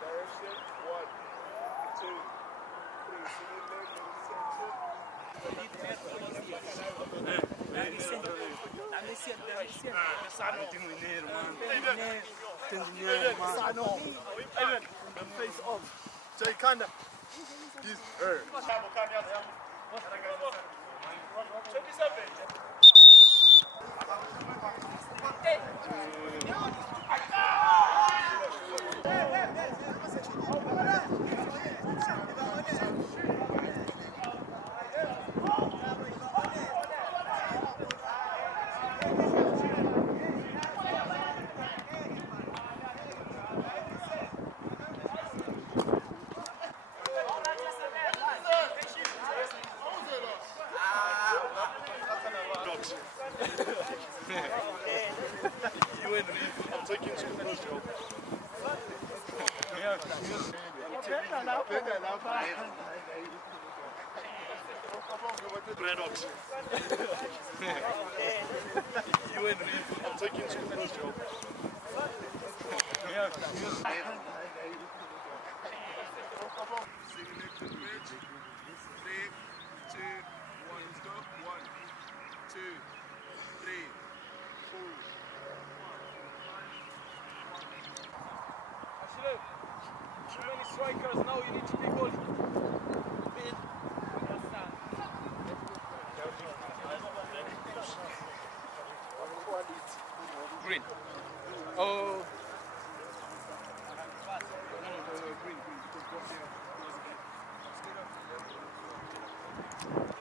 Direction, 1, 2, 3. See your leg, little section. Face off. Jay Kanda. He's her. I'm taking school job. Redox. I'm taking school job. Selected match. 3, 2, 1. Stop. 1, 2, 3, 4. Too many strikers now, you need to be goalie. Green. Oh.